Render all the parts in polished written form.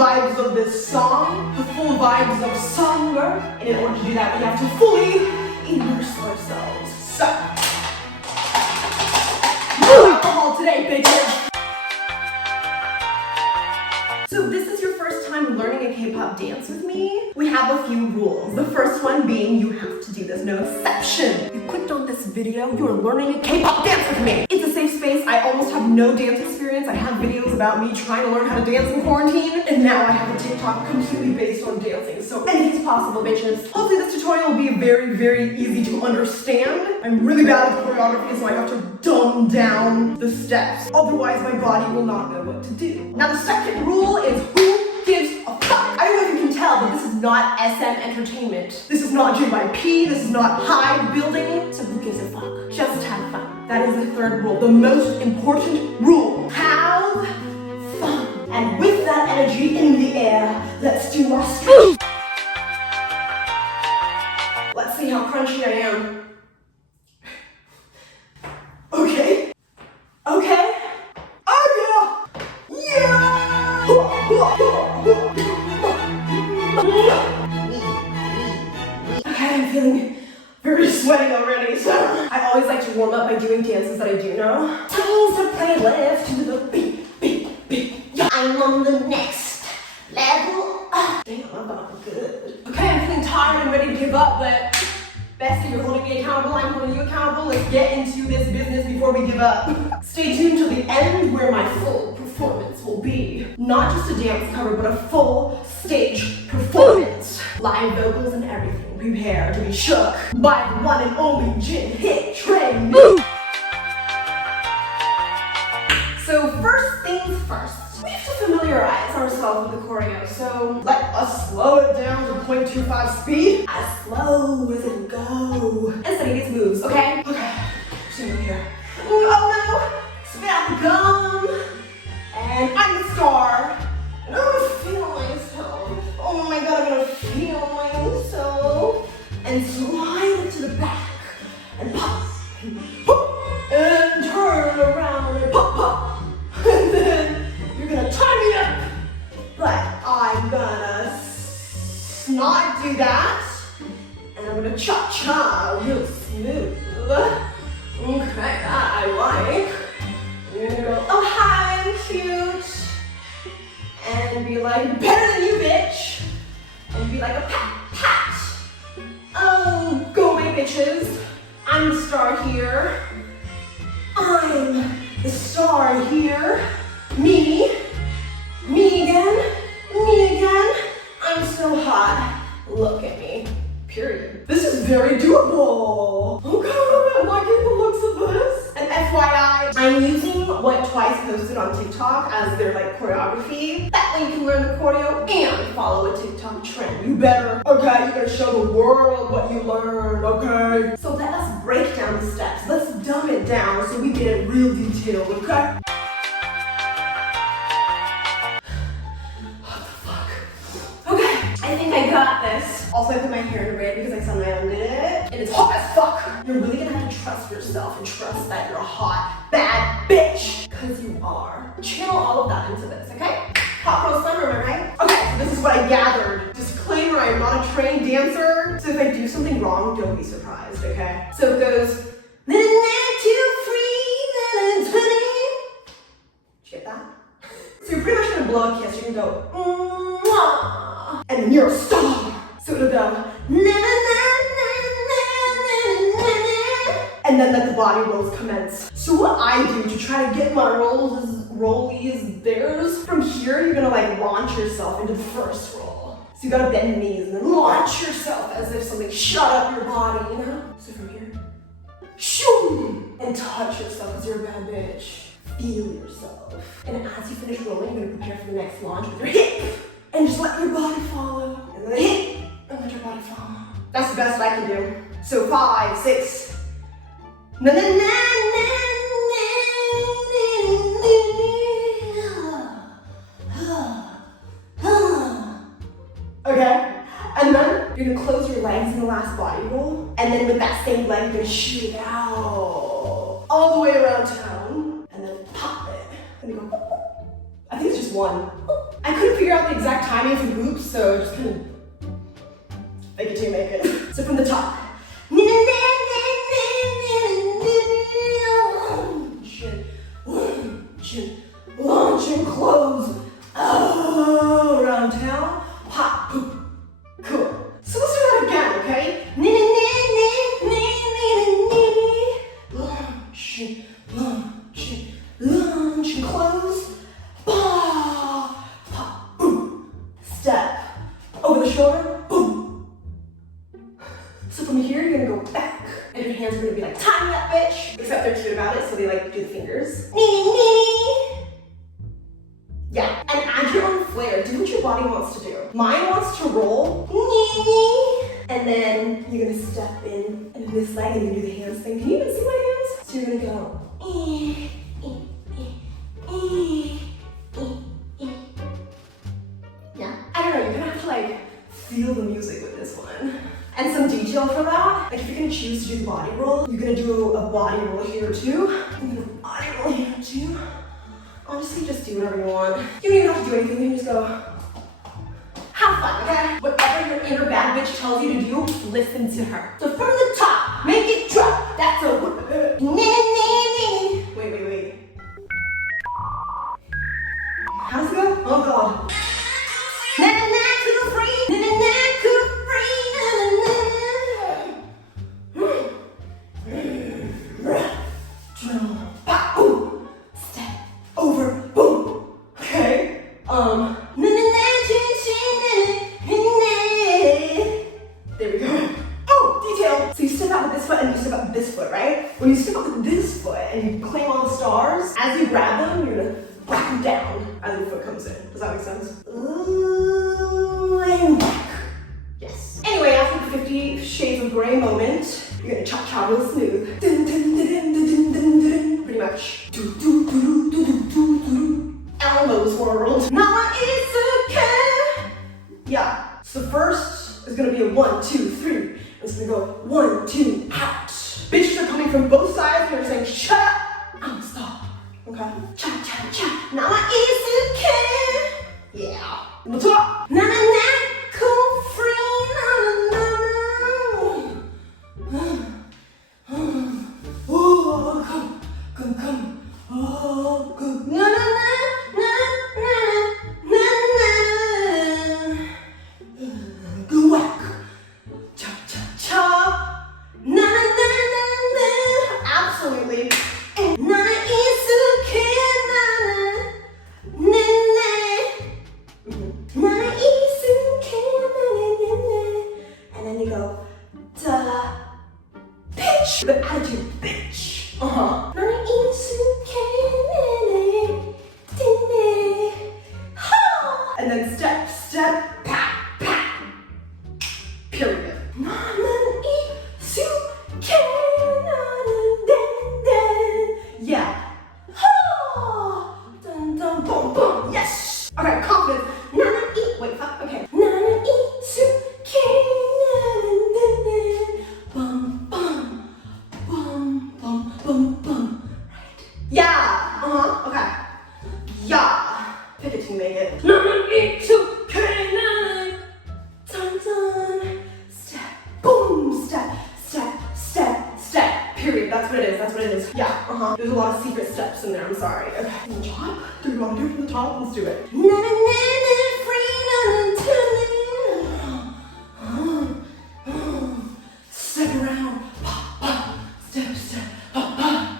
vibes of this song, the full vibes of summer. And in order to do that, we have to fully immerse ourselves. So, no alcohol today, bitches. So if this is your first time learning a K-pop dance with me, we have a few rules. The first one being you have to do this, no exception. You clicked on this video, you are learning a K-pop dance with me. It's a safe space. I almost have no dance experience. I have videos about me trying to learn how to dance in quarantine, and now I have a TikTok completely based on dancing. So anything's possible, bitches. Hopefully this tutorial will be very, very easy to understand. I'm really bad at choreography, so I have to dumb down the steps. Otherwise, my body will not know what to do. Now the second rule is who gives a fuck? I don't know if you can tell, but this is not SM entertainment. This is not JYP, this is not Hive building, so who gives a fuck? Just have fun. That is the third rule, the most important rule. Have fun. And with that energy in the air, let's do our stretch. Let's see how crunchy I am. Okay. Okay. Oh yeah! Yeah! Okay, I'm feeling very sweaty already, so I always like to warm up by doing dances that I do know. Time to play left to the beat, beat, beat. Yeah, I'm on the next level. Damn, I'm not good. Okay, I'm feeling tired and ready to give up, but Bestie, you're holding me accountable, I'm holding you accountable. Let's get into this business before we give up. Stay tuned till the end where my full performance will be. Not just a dance cover, but a full stage performance. Live vocals and everything. Prepare to be shook by the one and only Jin Hit Train. So first things first, we have to familiarize ourselves with the choreo. So let us slow it down to 0.25 speed, as slow as it go. And study these moves, okay? Okay, same here. Oh no, spit out the gum. And I'm the star. And I'm gonna feel myself. Oh my god, I'm gonna feel myself. And slide it to the back. And pop. And turn around and pop, pop. And then you're gonna tie me up. But I'm gonna not do that. And I'm gonna cha-cha real smooth. Okay, that I like. You're gonna go, oh hi, I'm cute. And be like, better than you, bitch. And be like a pat, pat. Oh, go away, bitches. I'm the star here. I'm the star here. Me. Me again. Me again. I'm so hot. Look at me. Period. This is very doable. Okay, I'm liking the looks of this. And FYI, I'm using what Twice posted on TikTok as their choreography. That way you can learn the choreo and follow a TikTok trend. You better. Okay, you gotta show the world what you learned, okay? So let us break down the steps. Let's dumb it down so we get it real detailed, okay? I think I got this. Also, I put my hair in red because I suddenly undid it. And it's hot as fuck. You're really gonna have to trust yourself and trust that you're a hot, bad bitch. Because you are. Channel all of that into this, okay? Hot girl summer, am I right? Okay, so this is what I gathered. Disclaimer, I am not a trained dancer. So if I do something wrong, don't be surprised, okay? So it goes, did you get that? So you're pretty much gonna blow a kiss. You're gonna go, mwah. And then you're a star. So it'll go, na na na na na na na. And then let the body rolls commence. So what I do to try to get my rollies there's from here, you're gonna launch yourself into the first roll. So you gotta bend the knees and then launch yourself as if something shut up your body, you know? So from here, shoo, and touch yourself as you're a bad bitch. Feel yourself. And as you finish rolling, you're gonna prepare for the next launch with your hip. And just let your body follow. And then hit. And let your body follow. That's the best I can do. So 5, 6. Na na na na na. Okay? And then you're gonna close your legs in the last body roll. And then with that same leg, you're gonna shoot it out. All the way around town. And then pop it. And you go. I think it's just one. I could have figure out the exact timing for hoops, so just kind of make it till you make it. So from the top. Launch and close. Oh, around town. Pop, poop. Cool. So let's do that again, okay? Launch and close. Pop, pop, boom. Step. Over the shoulder. Boom. So from here, you're gonna go back. And your hands are gonna be like, time that bitch. Except they're cute about it, so they like do the fingers. Yeah, and add your own flair. Do what your body wants to do. Mine wants to roll. And then you're gonna step in and this leg and you do the hands thing. Can you even see my hands? So you're gonna go. Yeah. I don't know, you're gonna have to like feel the music with this one. And some detail for that, like if you're gonna choose to do the body roll, you're gonna do a body roll here too. And then a body roll here too. Honestly, just do whatever you want. You don't even have to do anything, you can just go. Have fun, okay? Whatever your inner bad bitch tells you to do, listen to her. So from the top, make it drop. That's a wait. How's it go? Oh God. Step over, boom. Okay. There we go. Oh, detail. So you step out with this foot and you step out with this foot, right? When you step out with this foot and you claim all the stars, as you grab them, you're gonna whack them down as your foot comes in. Does that make sense? Ooh, and whack. Yes. Anyway, after the 50 Shades of Grey moment, you're gonna chop chop real smooth. Dun, dun, dun, dun, dun, dun, dun. Pretty much. Elmo's world. Now it's okay. Yeah. So first is gonna be a 1, 2, 3. It's gonna go 1, 2, out. Bitches are coming from both sides. You're saying shut up. I'm stop. Okay. Cha cha cha. Now it's okay. Yeah. On the top. Na na na. Cool free. Na na na. Oh, come. Oh, good. Na na na na na na. Go whack. Cha cha cha. Na na na na na. Absolutely. Na is okay. Na na na. Na is okay. Na na na. And then you go da pitch. The attitude bitch. Na is okay. And then step, pat, pat. Period. Yeah. Dun, dun, boom, boom. Yes. Okay, confidence. Wait, fuck. Okay. Bum, bum, bum, bum, bum, bum. Right. Yeah. Okay. Yeah. Pick it to make it. Dun, dun. Step, boom, step. Period. That's what it is. Yeah, There's a lot of secret steps in there, I'm sorry. Okay. From the top? Do you want to do it from the top? Let's do it. Step around. Pop, pop. Step, pop, pop.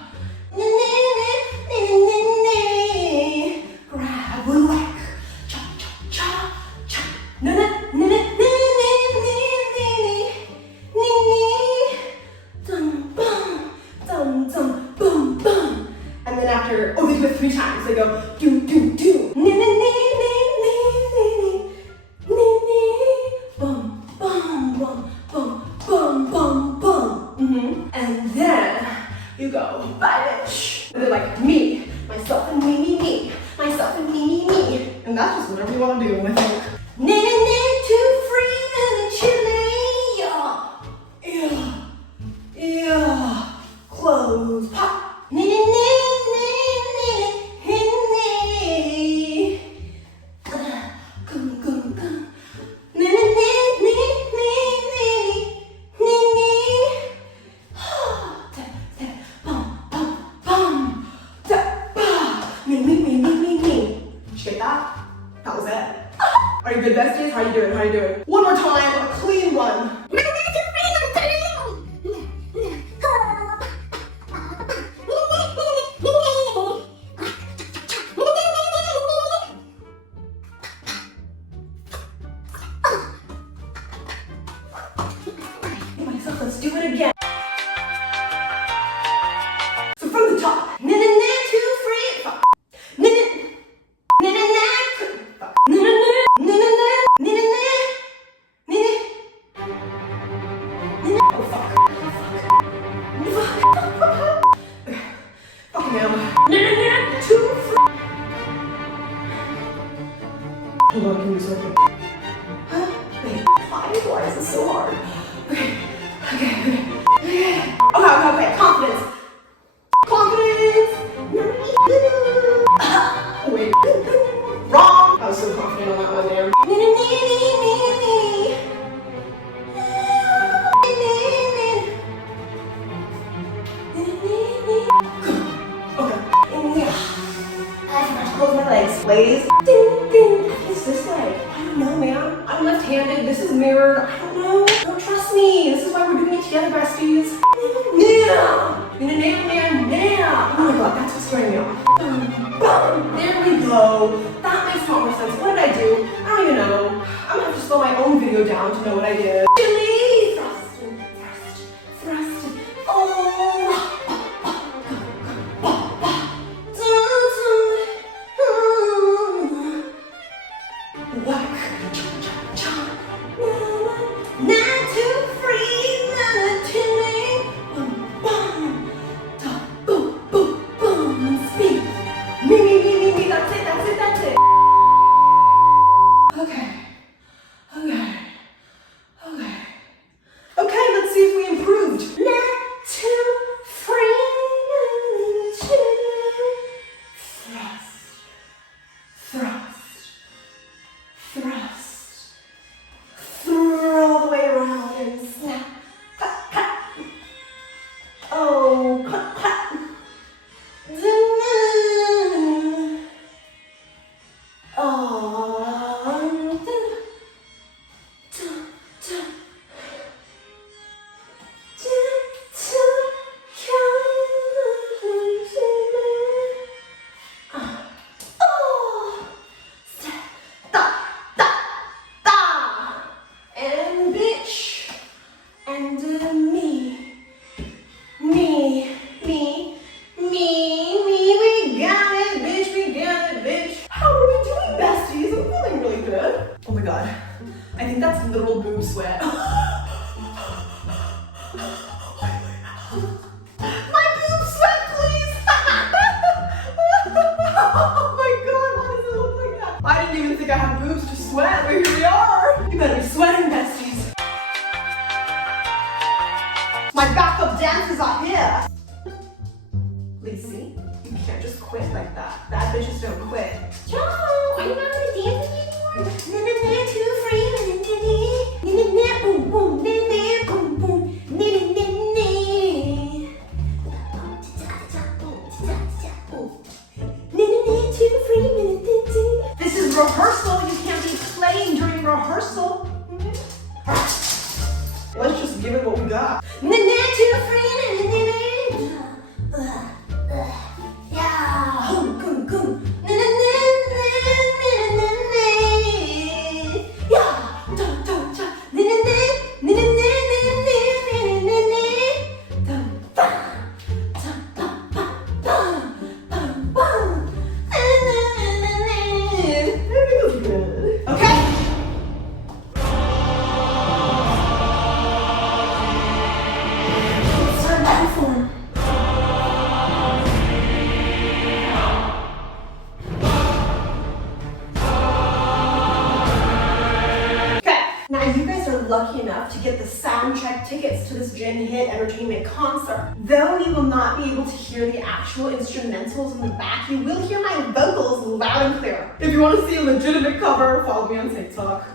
Grab and whack. Chop, chop, chop, chop. And then after, they do it 3 times. They go do. Bum, bum, bum, bum, bum, bum, bum. And then you go, bye bitch. And they're like me, myself and me. Myself and me. And that's just whatever you want to do, I think. Too free and chilly. Yeah. Close, pop. besties? How you doing? How you doing? One more time, a clean one. Let's do it again. So from the top. Hold on, give me a second. Wait, why is this so hard? Okay. Confidence. Wait. Wrong. I was so confident on that one, damn. Okay. I forgot to close my legs. Ladies. It's this way. I don't know, man. I'm left-handed. This is mirrored. I don't know. Don't trust me. This is why we're doing it together, besties. Yeah. Oh my god, that's what's scaring me off. There we go. That makes more sense. What did I do? I don't even know. I'm gonna have to slow my own video down to know what I did. Chili! Thrust. Oh! Whack. Not too free, not too boom, speed. Me, that's it. Okay, let's see if we improved. Not too free, thrust. Throw all the way around and snap. Cut. Oh, cut. And bitch, and me, we got it, bitch. How are we doing, besties? I'm feeling really good. Oh my god, I think that's literal boob sweat. My boob sweat, please. Oh my god, why does it look like that? I didn't even think I had boobs to sweat, but here we are. You better be sweating, besties. My backup dancers are here. Please see, you can't just quit like that. Bad bitches don't quit. Joe, are you not gonna dance with me anymore? Too free. Boom, boom, boom, boom. Too free. This is rehearsal. You can't be playing during rehearsal. Let's just give it what we got. Too free. Yeah. Go. Lucky enough to get the soundcheck tickets to this Gen Hit Entertainment concert. Though you will not be able to hear the actual instrumentals in the back, you will hear my vocals loud and clear. If you want to see a legitimate cover, follow me on TikTok.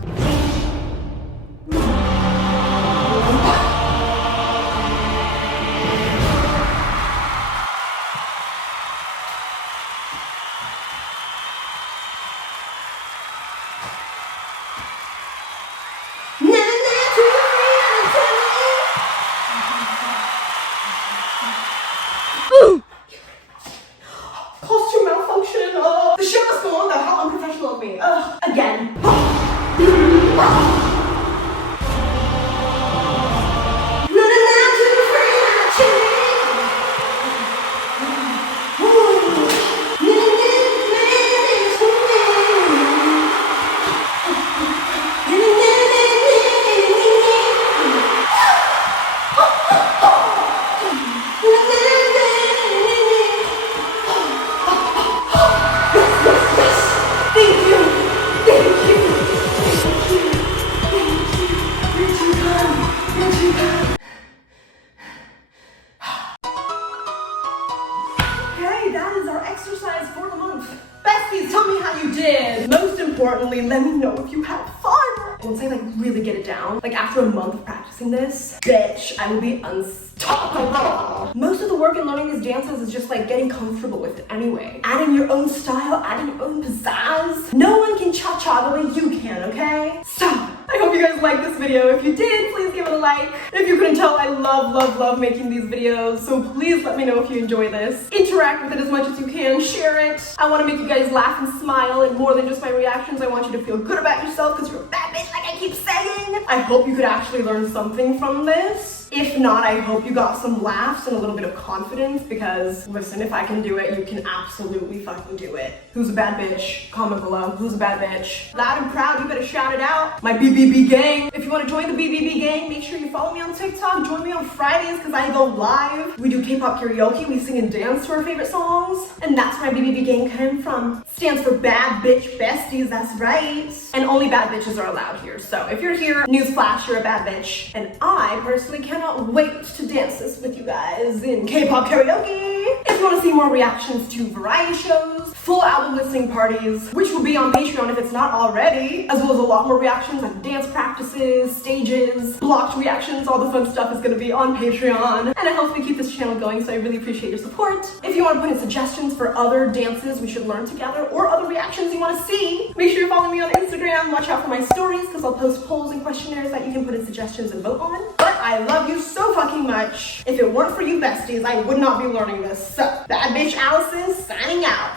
once I like really get it down, like after a month of practicing this, bitch, I will be unstoppable. Most of the work in learning these dances is just like getting comfortable with it anyway. Adding your own style, adding your own pizzazz. No one can cha-cha the way you can, okay? So, I hope you guys liked this video. If you did, please give it a like. If you couldn't tell, I love making these videos, so please let me know if you enjoy this. Interact with it as much as you can, share it. I want to make you guys laugh and smile, and more than just my reactions, I want you to feel good about yourself because you're a bad bitch like I keep saying. I hope you could actually learn something from this. If not, I hope you got some laughs and a little bit of confidence because, listen, if I can do it, you can absolutely fucking do it. Who's a bad bitch? Comment below. Who's a bad bitch? Loud and proud, you better shout it out. My BBB gang. If you want to join the BBB gang, make sure you follow me on TikTok. Join me on Fridays because I go live. We do K-pop karaoke. We sing and dance to our favorite songs. And that's where my BBB gang came from. Stands for Bad Bitch Besties, that's right. And only bad bitches are allowed here. So if you're here, newsflash, you're a bad bitch. And I personally cannot wait to dance this with you guys in K-pop karaoke. If you want to see more reactions to variety shows, full album listening parties, which will be on Patreon if it's not already, as well as a lot more reactions like dance practices, stages, blocked reactions, all the fun stuff is going to be on Patreon. And it helps me keep this channel going, so I really appreciate your support. If you want to put in suggestions for other dances we should learn together or other reactions you want to see, make sure you follow me on Instagram. Watch out for my stories because I'll post polls and questionnaires that you can put in suggestions and vote on. But I love you so fucking much. If it weren't for you besties, I would not be learning this. So, Bad Bitch Allison signing out.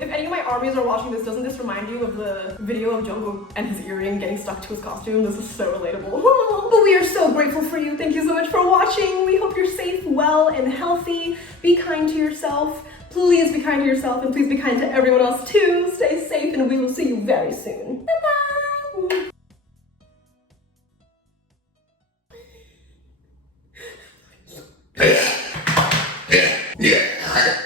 If any of my armies are watching this, doesn't this remind you of the video of Jungkook and his earring getting stuck to his costume? This is so relatable. But we are so grateful for you. Thank you so much for watching. We hope you're safe, well, and healthy. Be kind to yourself. Please be kind to yourself, and please be kind to everyone else too. Stay safe, and we will see you very soon. Bye-bye. Yeah.